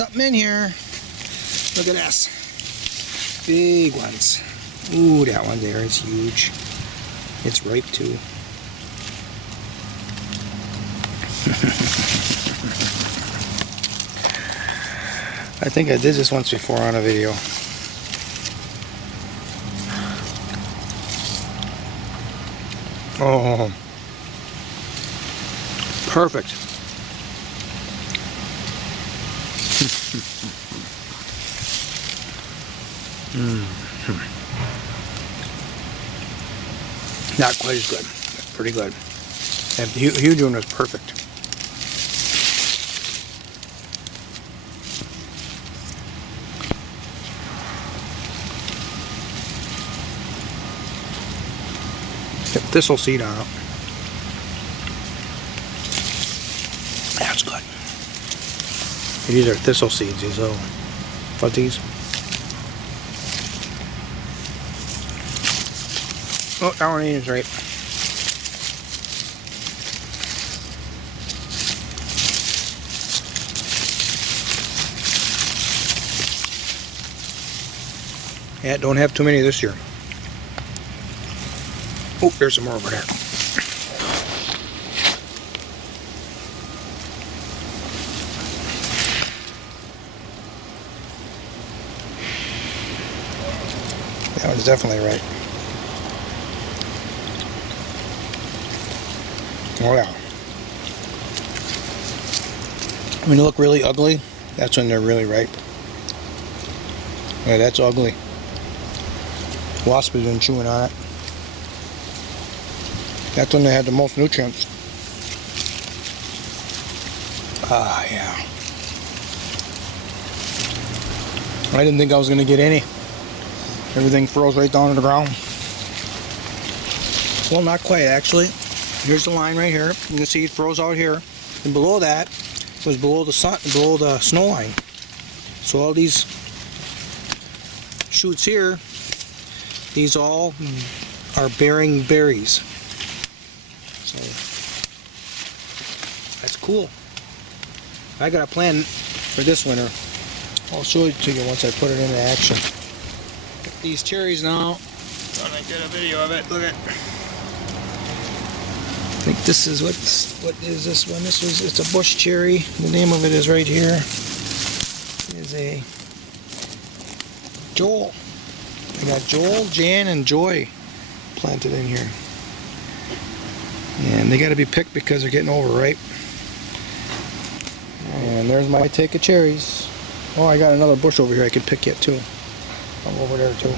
something in here. Look at this. Big ones. Ooh, that one there is huge. It's ripe too. I think I did this once before on a video. Oh, perfect. Not quite as good, but pretty good. And the huge one was perfect. Get thistle seed on it. That's good. These are thistle seeds, these little fuzzies. Oh, that one is right. Yeah, don't have too many this year. Oh, there's some more over there. That one's definitely right. Oh yeah. When they look really ugly, that's when they're really ripe. Yeah, that's ugly. Wasp has been chewing on it. That's when they had the most nutrients. Ah, yeah. I didn't think I was going to get any. Everything froze right down to the ground. Well, not quite actually. Here's the line right here. You can see it froze out here. And below that was below the sun, below the snow line. So all these shoots here, these all are bearing berries. So that's cool. I got a plan for this winter. I'll show it to you once I put it into action. These cherries now. Thought I did a video of it. Look at. I think this is what is this one? It's a bush cherry. The name of it is right here. It is a Joel. I got Joel, Jan, and Joy planted in here. And they got to be picked because they're getting overripe. And there's my take of cherries. Oh, I got another bush over here I could pick yet too. I'm over there too.